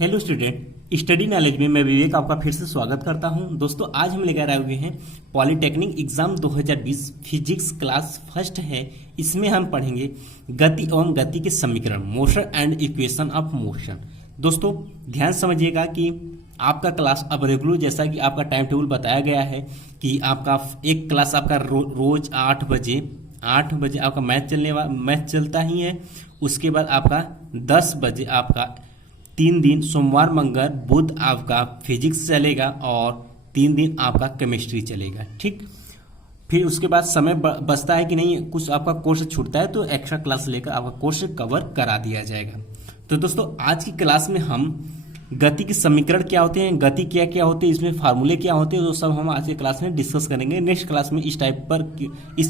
Hello student, study knowledge में मैं विवेक आपका फिर से स्वागत करता हूं। दोस्तों, आज हम लेकर आए हुए हैं polytechnic exam 2020 physics class first है। इसमें हम पढ़ेंगे गति एवं गति के समीकरण, motion and equation of motion. दोस्तों, ध्यान समझिएगा कि आपका क्लास अब रेगुलर, जैसा कि आपका टाइम टेबल बताया गया है कि आपका एक क्लास आपका रोज 8 बजे आपका मैथ चलता ही है। उसके बाद आपका 10 बजे आपका 3 दिन सोमवार मंगल बुध आपका फिजिक्स चलेगा और 3 दिन आपका केमिस्ट्री चलेगा। ठीक, फिर उसके बाद समय बचता है कि नहीं, कुछ आपका कोर्स छूटता है तो एक्स्ट्रा क्लास लेकर आपका कोर्स कवर करा दिया जाएगा। तो दोस्तों, आज की क्लास में हम गति के समीकरण क्या होते हैं, गति क्या क्या होते हैं, इसमें फार्मूले क्या होते हैं, वो सब हम आज की क्लास में डिस्कस करेंगे। नेक्स्ट क्लास में इस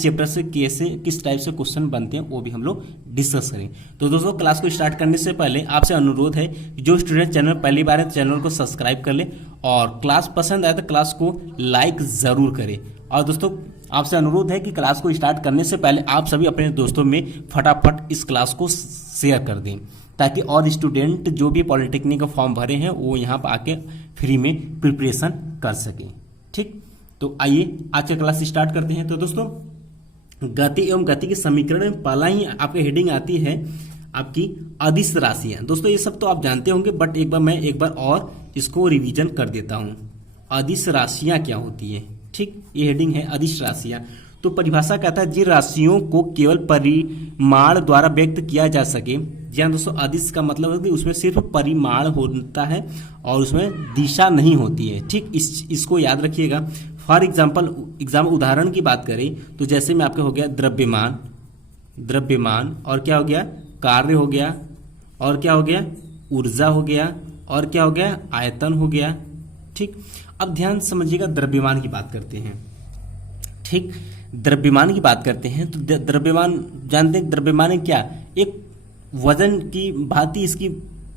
चैप्टर से किस टाइप से क्वेश्चन बनते हैं वो भी हम लोग डिस्कस करेंगे। तो दोस्तों, क्लास को स्टार्ट करने से पहले आपसे अनुरोध है कि जो स्टूडेंट चैनल पहली बार है तो चैनल को सब्सक्राइब कर ले और क्लास पसंद आए तो क्लास को लाइक जरूर करें। और दोस्तों, आपसे अनुरोध है कि क्लास को स्टार्ट करने से पहले आप सभी अपने दोस्तों में फटाफट इस क्लास को शेयर कर दें, ताकि और स्टूडेंट जो भी पॉलिटेक्निक का फॉर्म भरे हैं वो यहाँ पर आके फ्री में प्रिपरेशन कर सकें। ठीक, तो आइए आज का क्लास स्टार्ट करते हैं। तो दोस्तों, गति एवं गति के समीकरण में पहला ही आपके हेडिंग आती है आपकी अदिश राशियां। दोस्तों, ये सब तो आप जानते होंगे, बट मैं एक बार और इसको रिवीजन कर देता हूँ। अदिश राशियां क्या होती है? ठीक, ये हेडिंग है अदिश राशियां। तो परिभाषा कहता है जिन राशियों को केवल परिमाण द्वारा व्यक्त किया जा सके। जी हाँ दोस्तों, अदिश का मतलब है कि उसमें सिर्फ परिमाण होता है और उसमें दिशा नहीं होती है। ठीक, इसको याद रखिएगा। फॉर एग्जाम्पल उदाहरण की बात करें तो जैसे में आपके हो गया द्रव्यमान और क्या हो गया, कार्य हो गया, और क्या हो गया, ऊर्जा हो गया, और क्या हो गया, आयतन हो गया। ठीक, अब ध्यान समझिएगा, द्रव्यमान की बात करते हैं। ठीक, द्रव्यमान की बात करते हैं तो द्रव्यमान जानते हैं, द्रव्यमान क्या, एक वजन की भांति इसकी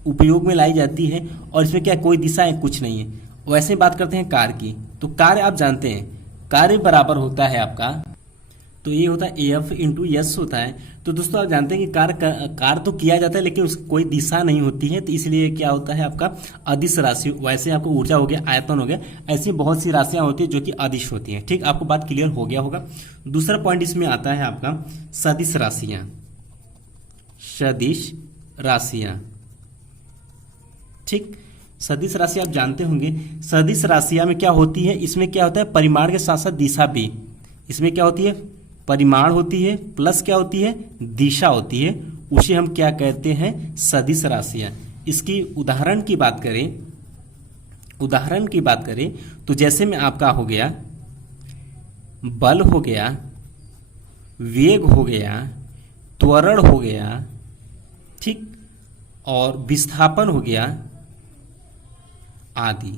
उपयोग में लाई जाती है और इसमें क्या कोई दिशा है, कुछ नहीं है। वैसे बात करते हैं कार्य की, तो कार्य आप जानते हैं, कार्य बराबर होता है आपका, तो ये होता है AF इंटू एस होता है। तो दोस्तों, आप जानते हैं कि कार्य तो किया जाता है लेकिन उसकी कोई दिशा नहीं होती है, तो इसलिए क्या होता है आपका अदिश राशि। वैसे आपको ऊर्जा हो गया, आयतन हो गया, ऐसी बहुत सी राशियां होती है जो कि अदिश होती हैं। ठीक, आपको बात क्लियर हो गया होगा। दूसरा पॉइंट इसमें आता है आपका सदिश राशियां। सदिश राशियां, ठीक, सदिश राशि आप जानते होंगे। सदिश राशियां में क्या होती है, इसमें क्या होता है, परिमाण के साथ साथ दिशा भी। इसमें क्या होती है, परिमाण होती है प्लस क्या होती है, दिशा होती है। उसे हम क्या कहते हैं, सदिश राशियां। इसकी उदाहरण की बात करें तो जैसे में आपका हो गया बल हो गया, वेग हो गया, त्वरण हो गया, ठीक, और विस्थापन हो गया आदि।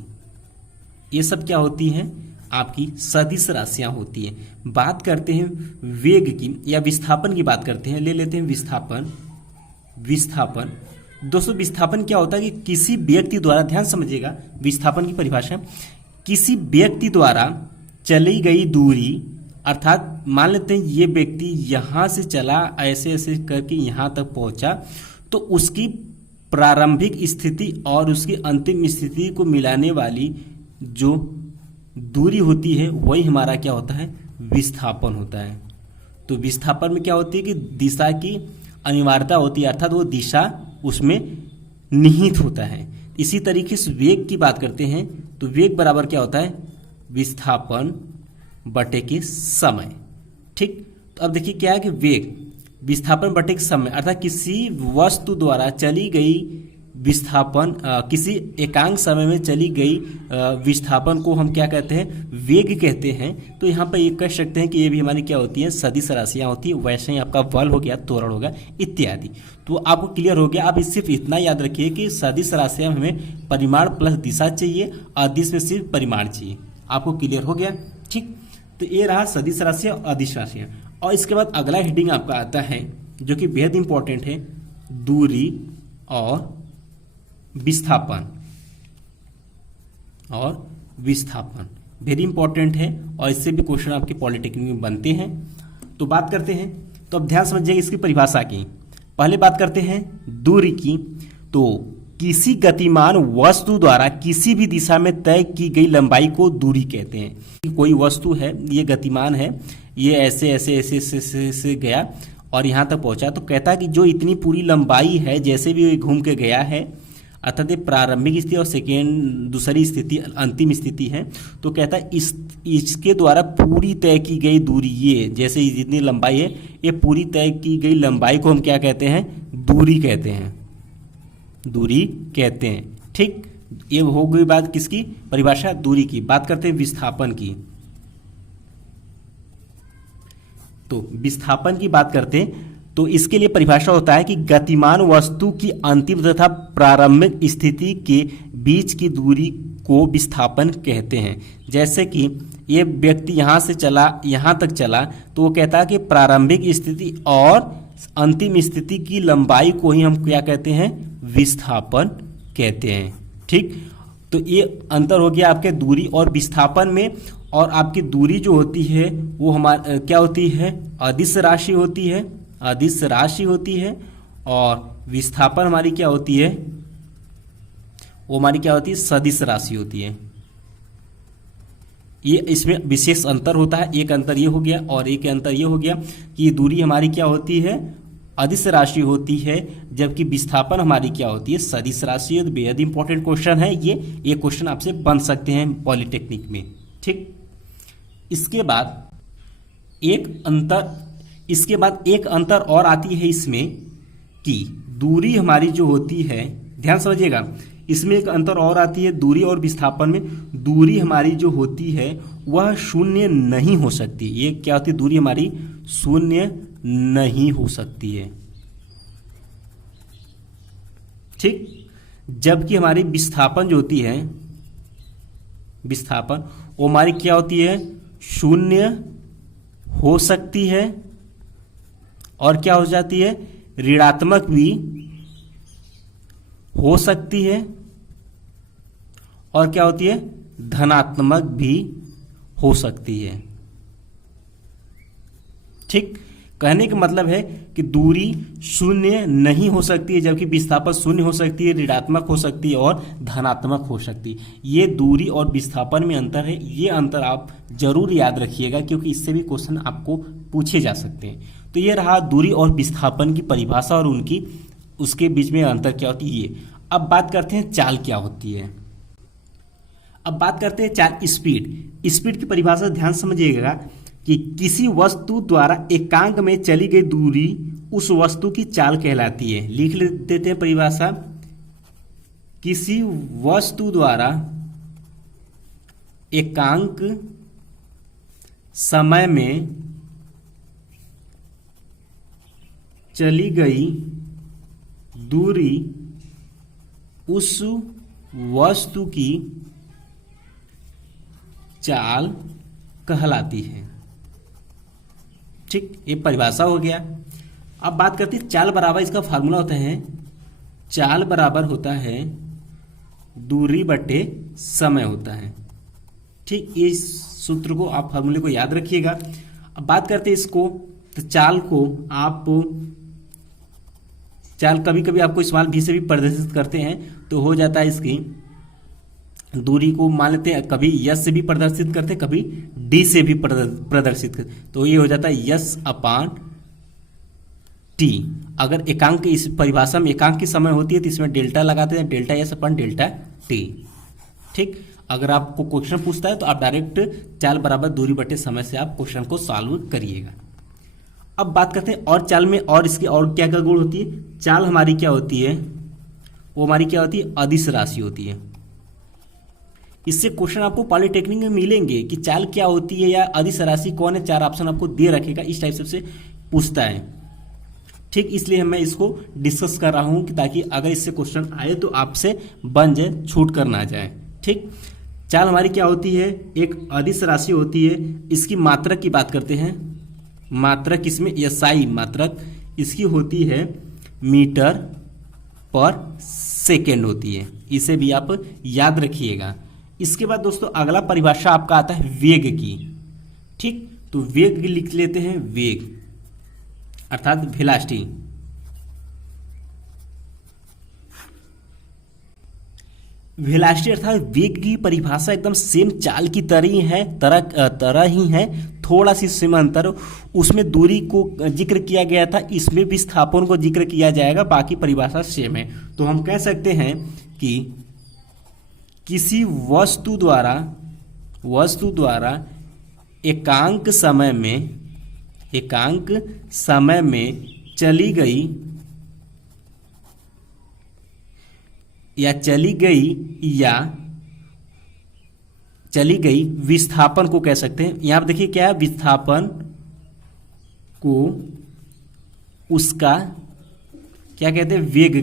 ये सब क्या होती हैं, आपकी सदिश राशियां होती हैं। बात करते हैं वेग की या विस्थापन की बात करते हैं। ले लेते हैं विस्थापन। दोस्तों, विस्थापन क्या होता है कि किसी व्यक्ति द्वारा, ध्यान समझिएगा, विस्थापन की परिभाषा, किसी व्यक्ति द्वारा चली गई दूरी, अर्थात मान लेते हैं ये व्यक्ति यहां से चला, ऐसे ऐसे करके यहां तक पहुंचा, तो उसकी प्रारंभिक स्थिति और उसकी अंतिम स्थिति को मिलाने वाली जो दूरी होती है वही हमारा क्या होता है, विस्थापन होता है। तो विस्थापन में क्या होती है कि दिशा की अनिवार्यता होती है, अर्थात वो दिशा उसमें निहित होता है। इसी तरीके से वेग की बात करते हैं तो वेग बराबर क्या होता है, विस्थापन बटे के समय। ठीक, तो अब देखिए क्या है कि वेग विस्थापन बटे के समय, अर्थात किसी वस्तु द्वारा चली गई विस्थापन, किसी एकांक समय में चली गई विस्थापन को हम क्या कहते हैं, वेग कहते हैं। तो यहाँ पर ये कह सकते हैं कि ये भी हमारी क्या होती है, सदिश राशियां होती है। वैसे ही आपका बल हो गया, त्वरण हो गया, इत्यादि। तो आपको क्लियर हो गया। आप सिर्फ इतना याद रखिए कि सदिश राशियां हमें परिमाण प्लस दिशा चाहिए, अदिश में सिर्फ परिमाण चाहिए। आपको क्लियर हो गया? ठीक, तो ये रहा सदिश राशियां और अदिश राशियां। और इसके बाद अगला हेडिंग आपका आता है जो कि बेहद इंपॉर्टेंट है, दूरी और विस्थापन। वेरी इंपॉर्टेंट है और इससे भी क्वेश्चन आपके पॉलिटेक्निक में बनते हैं। तो बात करते हैं, तो अब ध्यान समझिएगा इसकी परिभाषा की। पहले बात करते हैं दूरी की। तो किसी गतिमान वस्तु द्वारा किसी भी दिशा में तय की गई लंबाई को दूरी कहते हैं। कोई वस्तु है, ये गतिमान है, ये ऐसे ऐसे ऐसे ऐसे ऐसे, ऐसे गया और यहाँ तक पहुँचा, तो कहता है कि जो इतनी पूरी लंबाई है जैसे भी घूम के गया है, अर्थात ये प्रारंभिक स्थिति और दूसरी स्थिति अंतिम स्थिति है, तो कहता है इसके द्वारा पूरी तय की गई दूरी, ये जैसे जितनी लंबाई है, ये पूरी तय की गई लंबाई को हम क्या कहते हैं? दूरी कहते हैं, दूरी कहते हैं। ठीक, ये हो गई बात किसकी? परिभाषा दूरी की। बात करते हैं विस्थापन की। तो विस्थापन की बात करते हैं तो इसके लिए परिभाषा होता है कि गतिमान वस्तु की अंतिम तथा प्रारंभिक स्थिति के बीच की दूरी को विस्थापन कहते हैं। जैसे कि ये व्यक्ति यहाँ से चला, यहाँ तक चला, तो वो कहता है कि प्रारंभिक स्थिति और अंतिम स्थिति की लंबाई को ही हम क्या कहते हैं? विस्थापन कहते हैं। ठीक, तो ये अंतर हो गया आपके दूरी और विस्थापन में। और आपकी दूरी जो होती है वो हमारा क्या होती है? अदिश राशि होती है, अदिश राशि होती है। और विस्थापन हमारी क्या होती है? वो हमारी क्या होती है? सदिश राशि होती है। ये इसमें विशेष अंतर होता है। एक अंतर ये हो गया और एक अंतर ये हो गया कि दूरी हमारी क्या होती है? अदिश राशि होती है, जबकि विस्थापन हमारी क्या होती है? सदिश राशि है। तो बेहद इंपॉर्टेंट क्वेश्चन है ये क्वेश्चन आपसे बन सकते हैं पॉलिटेक्निक में। ठीक, इसके बाद एक अंतर और आती है इसमें कि दूरी हमारी जो होती है, ध्यान समझिएगा, इसमें एक अंतर और आती है दूरी और विस्थापन में। दूरी हमारी जो होती है वह शून्य नहीं हो सकती। ये क्या होती है? दूरी हमारी शून्य नहीं हो सकती है। ठीक, जबकि हमारी विस्थापन जो होती है, विस्थापन वो हमारी क्या होती है? शून्य हो सकती है और क्या हो जाती है? ऋणात्मक भी हो सकती है और क्या होती है? धनात्मक भी हो सकती है। ठीक, कहने का मतलब है कि दूरी शून्य नहीं हो सकती है, जबकि विस्थापन शून्य हो सकती है, ऋणात्मक हो सकती है और धनात्मक हो सकती है। ये दूरी और विस्थापन में अंतर है। ये अंतर आप जरूर याद रखिएगा, क्योंकि इससे भी क्वेश्चन आपको पूछे जा सकते हैं। तो ये रहा दूरी और विस्थापन की परिभाषा और उनकी उसके बीच में अंतर क्या होती है ये। अब बात करते हैं चाल क्या होती है। अब बात करते हैं चाल, स्पीड। स्पीड की परिभाषा ध्यान समझिएगा कि किसी वस्तु द्वारा एकांक में चली गई दूरी उस वस्तु की चाल कहलाती है। लिख देते हैं परिभाषा, किसी वस्तु द्वारा एकांक समय में चली गई दूरी उस वस्तु की चाल कहलाती है। ठीक, ये परिभाषा हो गया। अब बात करते हैं चाल बराबर, इसका फार्मूला होता है, चाल बराबर होता है दूरी बटे समय होता है। ठीक, इस सूत्र को आप फार्मूले को याद रखिएगा। अब बात करते हैं इसको, तो चाल को आप चाल कभी कभी आपको स्मॉल भी से भी प्रदर्शित करते हैं, तो हो जाता है इसकी दूरी को मान लेते हैं, कभी यस से भी प्रदर्शित करते हैं, कभी डी से भी प्रदर्शित करते, तो ये हो जाता है यस अपान टी। अगर एकांक इस परिभाषा में एकांक की समय होती है तो इसमें डेल्टा लगाते हैं, डेल्टा यस अपन डेल्टा टी। ठीक, अगर आपको क्वेश्चन पूछता है तो आप डायरेक्ट चाल बराबर दूरी बटे समय से आप क्वेश्चन को सॉल्व करिएगा। अब बात करते हैं और चाल में, और इसकी और क्या क्या गुण होती है। चाल हमारी क्या होती है, वो हमारी क्या होती है, अदिश राशि होती है। इससे क्वेश्चन आपको पॉलिटेक्निक में मिलेंगे कि चाल क्या होती है या अदिश राशि कौन है, 4 ऑप्शन आपको दे रखेगा, इस टाइप से पूछता है। ठीक, इसलिए मैं इसको डिस्कस कर रहा हूं कि ताकि अगर इससे क्वेश्चन आए तो आपसे बन जाए, छूट कर ना जाए। ठीक, चाल हमारी क्या होती है, एक अदिश राशि होती है। इसकी मात्रक की बात करते हैं, मात्रक इसमें एसआई मात्रक इसकी होती है मीटर पर सेकेंड होती है, इसे भी आप याद रखिएगा। इसके बाद दोस्तों अगला परिभाषा आपका आता है वेग की। ठीक, तो वेग लिख लेते हैं, वेग अर्थात वेलोसिटी। वेलोसिटी अर्थात वेग की परिभाषा एकदम सेम चाल की तरह ही है, थोड़ा सी सीमा अंतर, उसमें दूरी को जिक्र किया गया था, इसमें विस्थापन को जिक्र किया जाएगा, बाकी परिभाषा सेम है। तो हम कह सकते हैं कि किसी वस्तु द्वारा एकांक समय में चली गई विस्थापन को कह सकते हैं। यहां पर देखिए क्या है, विस्थापन को उसका क्या कहते हैं, वेग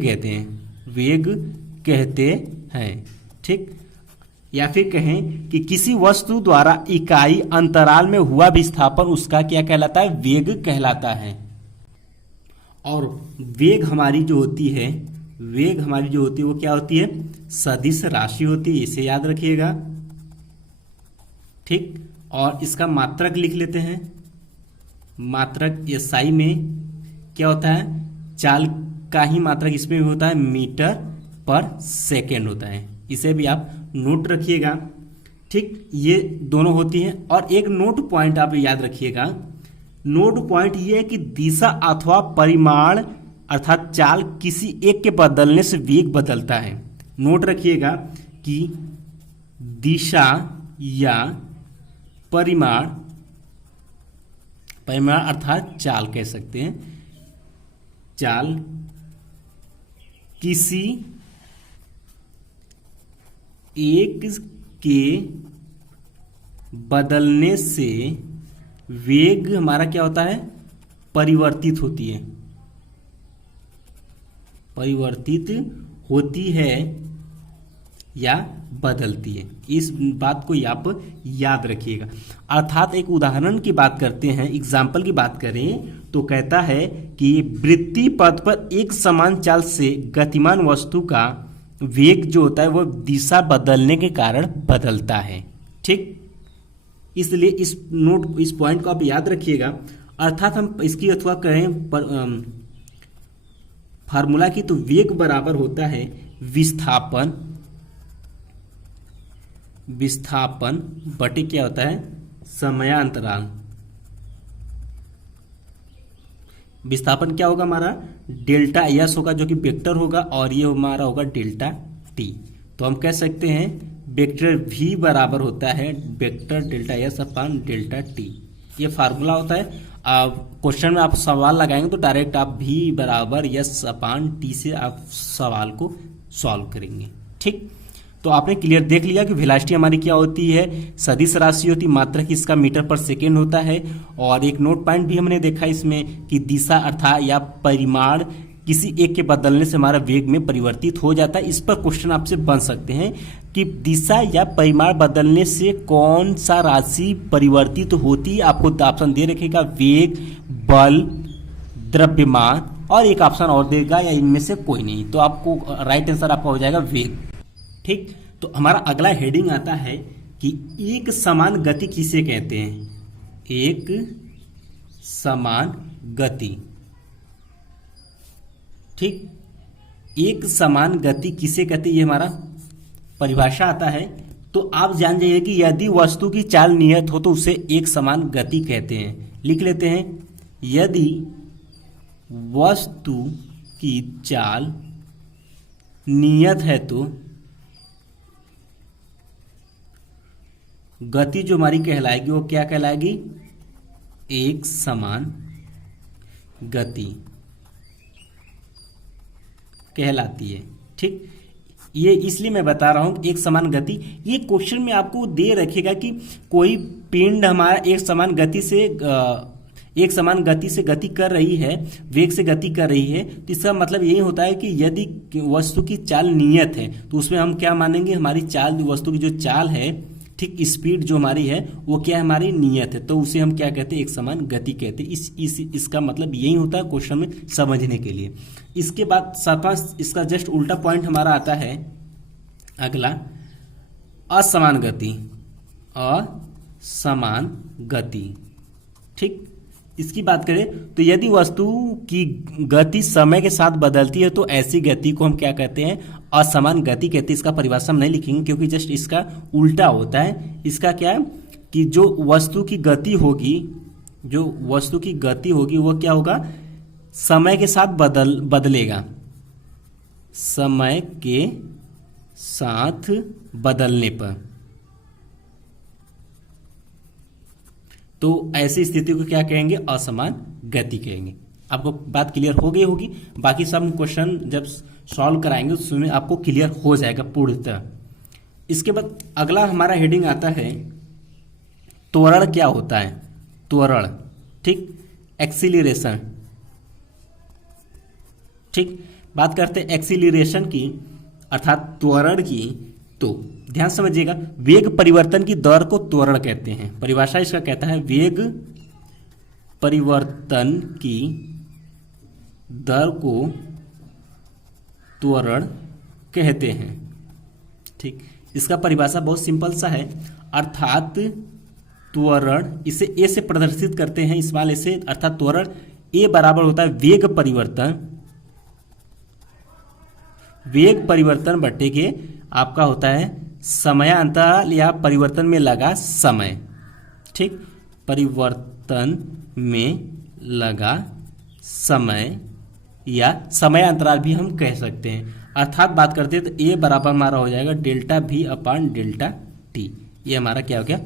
कहते हैं। ठीक, या फिर कहें कि किसी वस्तु द्वारा इकाई अंतराल में हुआ विस्थापन उसका क्या कहलाता है, वेग कहलाता है। और वेग हमारी जो होती है वो क्या होती है, सदिश राशि होती है, इसे याद रखिएगा। ठीक, और इसका मात्रक लिख लेते हैं। मात्रक एसआई में क्या होता है, चाल का ही मात्रक इसमें भी होता है, मीटर पर सेकेंड होता है, इसे भी आप नोट रखिएगा। ठीक, ये दोनों होती हैं। और एक नोट पॉइंट आप याद रखिएगा, नोट पॉइंट ये है कि दिशा अथवा परिमाण अर्थात चाल किसी एक के बदलने से वेग बदलता है। नोट रखिएगा कि दिशा या परिमाण अर्थात चाल कह सकते हैं, चाल किसी एक के बदलने से वेग हमारा क्या होता है, परिवर्तित होती है या बदलती है। इस बात को आप याद रखिएगा। अर्थात एक उदाहरण की बात करते हैं, एग्जाम्पल की बात करें तो कहता है कि वृत्तीय पथ पर एक समान चाल से गतिमान वस्तु का वेग जो होता है वो दिशा बदलने के कारण बदलता है। ठीक, इसलिए इस पॉइंट को आप याद रखिएगा। अर्थात हम इसकी अथवा कहें फार्मूला की, तो वेग बराबर होता है विस्थापन बटे क्या होता है, समयांतराल। विस्थापन क्या होगा हमारा, डेल्टा एस होगा जो कि वेक्टर होगा, और ये हमारा होगा डेल्टा टी। तो हम कह सकते हैं वेक्टर v बराबर होता है वेक्टर डेल्टा एस अपान डेल्टा टी। ये फार्मूला होता है। क्वेश्चन में आप सवाल लगाएंगे तो डायरेक्ट आप v बराबर एस अपान टी से आप सवाल को सॉल्व करेंगे। ठीक, तो आपने क्लियर देख लिया कि वेलोसिटी हमारी क्या होती है, सदिश राशि होती, मात्रक इसका मीटर पर सेकेंड होता है। और एक नोट पॉइंट भी हमने देखा इसमें कि दिशा अर्थात या परिमाण किसी एक के बदलने से हमारा वेग में परिवर्तित हो जाता है। इस पर क्वेश्चन आपसे बन सकते हैं कि दिशा या परिमाण बदलने से कौन सा राशि परिवर्तित होती है। आपको ऑप्शन दे रखेगा, वेग, बल, द्रव्यमान, और एक ऑप्शन और देगा या इनमें से कोई नहीं। तो आपको राइट आंसर आपका हो जाएगा वेग। ठीक, तो हमारा अगला हेडिंग आता है कि एक समान गति किसे कहते हैं, एक समान गति। ठीक, एक समान गति किसे कहते हैं, ये हमारा परिभाषा आता है। तो आप जान जाइए कि यदि वस्तु की चाल नियत हो तो उसे एक समान गति कहते हैं। लिख लेते हैं, यदि वस्तु की चाल नियत है तो गति जो हमारी कहलाएगी वो क्या कहलाएगी, एक समान गति कहलाती है। ठीक, ये इसलिए मैं बता रहा हूं एक समान गति। ये क्वेश्चन में आपको दे रखेगा कि कोई पिंड हमारा एक समान गति से गति कर रही है, वेग से गति कर रही है। तो इसका मतलब यही होता है कि यदि वस्तु की चाल नियत है तो उसमें हम क्या मानेंगे, हमारी चाल, वस्तु की जो चाल है, ठीक, स्पीड जो हमारी है वो क्या है, हमारी नियत है, तो उसे हम क्या कहते हैं, एक समान गति कहते हैं। इसका मतलब यही होता है क्वेश्चन में समझने के लिए। इसके बाद सातवां, इसका जस्ट उल्टा पॉइंट हमारा आता है अगला, असमान गति। असमान गति, ठीक, इसकी बात करें तो यदि वस्तु की गति समय के साथ बदलती है तो ऐसी गति को हम क्या कहते हैं, असमान गति कहते हैं। इसका परिभाषा हम नहीं लिखेंगे क्योंकि जस्ट इसका उल्टा होता है। इसका क्या है कि जो वस्तु की गति होगी, वो क्या होगा, समय के साथ बदलेगा, समय के साथ बदलने पर। तो ऐसी स्थिति को क्या कहेंगे, असमान गति कहेंगे। आपको बात क्लियर हो गई होगी। बाकी सब क्वेश्चन जब सॉल्व कराएंगे उसमें आपको क्लियर हो जाएगा पूर्णतः। इसके बाद अगला हमारा हेडिंग आता है त्वरण क्या होता है, त्वरण, ठीक, एक्सीलरेशन, ठीक। बात करते हैं एक्सीलरेशन की अर्थात त्वरण की। तो ध्यान समझिएगा, वेग परिवर्तन की दर को त्वरण कहते हैं। परिभाषा इसका कहता है वेग परिवर्तन की दर को त्वरण कहते हैं, ठीक। इसका परिभाषा बहुत सिंपल सा है, अर्थात त्वरण, इसे ए से प्रदर्शित करते हैं, इस वाले से, अर्थात त्वरण ए बराबर होता है वेग परिवर्तन बट्टे के आपका होता है समयांतराल या परिवर्तन में लगा समय, ठीक, परिवर्तन में लगा समय या समय अंतराल भी हम कह सकते हैं। अर्थात बात करते हैं तो ए बराबर हमारा हो जाएगा डेल्टा V अपान डेल्टा टी। ये हमारा क्या हो गया,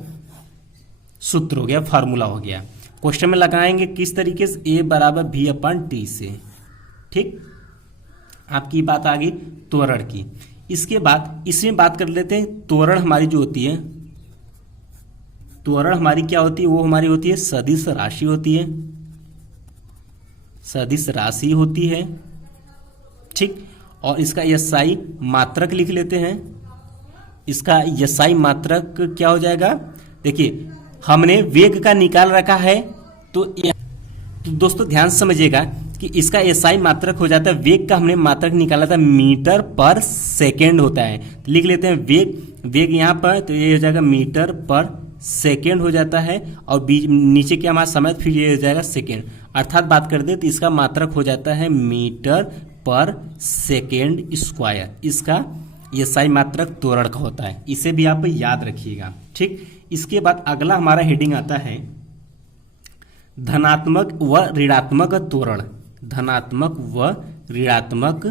सूत्र हो गया, फार्मूला हो गया। क्वेश्चन में लगाएंगे किस तरीके से, ए बराबर V अपान टी से, ठीक। आपकी बात आ गई त्वरण की। इसके बाद इसमें बात कर लेते हैं त्वरण हमारी जो होती है, त्वरण हमारी क्या होती है, वो हमारी होती है सदिश राशि होती है, सदिश राशि होती है, ठीक। और इसका SI मात्रक लिख लेते हैं। इसका SI मात्रक क्या हो जाएगा, देखिए हमने वेग का निकाल रखा है तो दोस्तों ध्यान समझिएगा कि इसका SI मात्रक हो जाता है, वेग का हमने मात्रक निकाला था मीटर पर सेकेंड होता है। तो लिख लेते हैं वेग यहाँ पर, तो ये हो जाएगा मीटर पर सेकेंड हो जाता है, और बीच नीचे क्या हमारा समय, फिर ये हो जाएगा सेकेंड। अर्थात बात कर दे तो इसका मात्रक हो जाता है मीटर पर सेकेंड स्क्वायर। इसका SI मात्रक त्वरण का होता है, इसे भी आप याद रखिएगा, ठीक। इसके बाद अगला हमारा हेडिंग आता है धनात्मक व ऋणात्मक त्वरण, धनात्मक व ऋणात्मक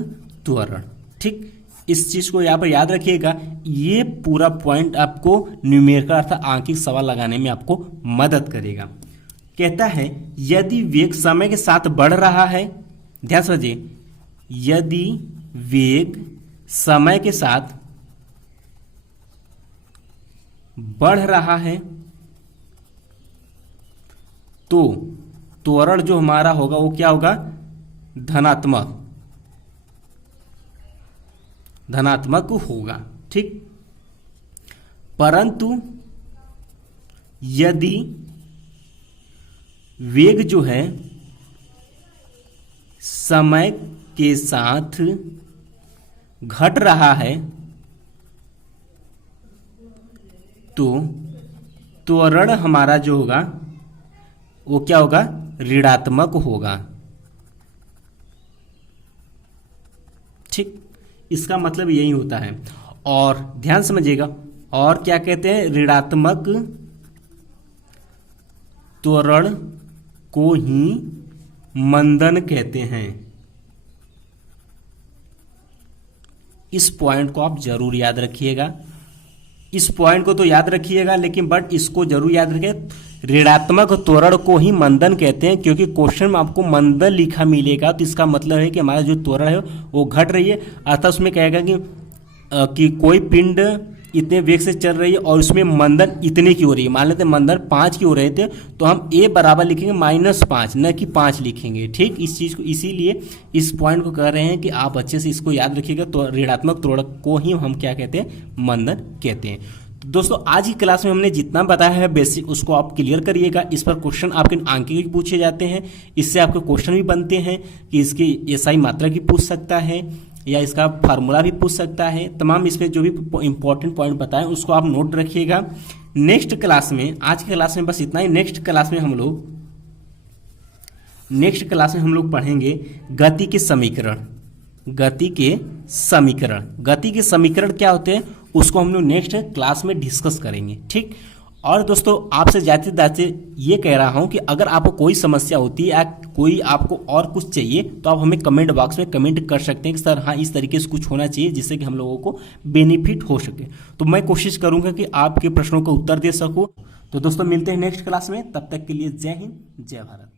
त्वरण, ठीक। इस चीज को यहाँ पर याद रखिएगा। ये पूरा पॉइंट आपको न्यूमेरिकल अर्थात आंकिक सवाल लगाने में आपको मदद करेगा। कहता है यदि वेग समय के साथ बढ़ रहा है, ध्यान समझिए, यदि वेग समय के साथ बढ़ रहा है तो त्वरण जो हमारा होगा वो क्या होगा, धनात्मक होगा, ठीक। परंतु यदि वेग जो है समय के साथ घट रहा है तो त्वरण हमारा जो होगा वो क्या होगा, ऋणात्मक होगा, ठीक। इसका मतलब यही होता है। और ध्यान समझिएगा, और क्या कहते हैं, ऋणात्मक त्वरण को ही मंदन कहते हैं। इस पॉइंट को आप जरूर याद रखिएगा। इस पॉइंट को तो याद रखिएगा, लेकिन बट इसको जरूर याद रखिए, ऋणात्मक त्वरण को ही मंदन कहते हैं, क्योंकि क्वेश्चन में आपको मंदन लिखा मिलेगा तो इसका मतलब है कि हमारा जो त्वरण है वो घट रही है। अर्थात उसमें कहेगा कि कोई पिंड इतने वेग से चल रही है और उसमें मंदन इतने की हो रही है। मान लेते हैं मंदन 5 की हो रहे थे तो हम ए बराबर लिखेंगे -5, न कि 5 लिखेंगे, ठीक। इस चीज को इसीलिए इस पॉइंट को कह रहे हैं कि आप अच्छे से इसको याद रखिएगा। तो ऋणात्मक त्वरण को ही हम क्या कहते हैं, मंदन कहते हैं। तो दोस्तों आज की क्लास में हमने जितना बताया है बेसिक उसको आप क्लियर करिएगा। इस पर क्वेश्चन आपके अंक पूछे जाते हैं, इससे आपके क्वेश्चन भी बनते हैं कि इसकी SI मात्रा की पूछ सकता है या इसका फार्मूला भी पूछ सकता है। तमाम इसमें जो भी इंपॉर्टेंट पॉइंट बताएं उसको आप नोट रखिएगा। नेक्स्ट क्लास में, आज की क्लास में बस इतना ही। नेक्स्ट क्लास में हम लोग नेक्स्ट क्लास में हम लोग पढ़ेंगे गति के समीकरण। गति के समीकरण क्या होते हैं उसको हम लोग नेक्स्ट क्लास में डिस्कस करेंगे, ठीक। और दोस्तों आपसे जाते जाते ये कह रहा हूं कि अगर आपको कोई समस्या होती है या कोई आपको और कुछ चाहिए तो आप हमें कमेंट बॉक्स में कमेंट कर सकते हैं कि सर हाँ इस तरीके से कुछ होना चाहिए जिससे कि हम लोगों को बेनिफिट हो सके। तो मैं कोशिश करूंगा कि आपके प्रश्नों का उत्तर दे सकूं। तो दोस्तों मिलते हैं नेक्स्ट क्लास में, तब तक के लिए जय हिंद जय भारत।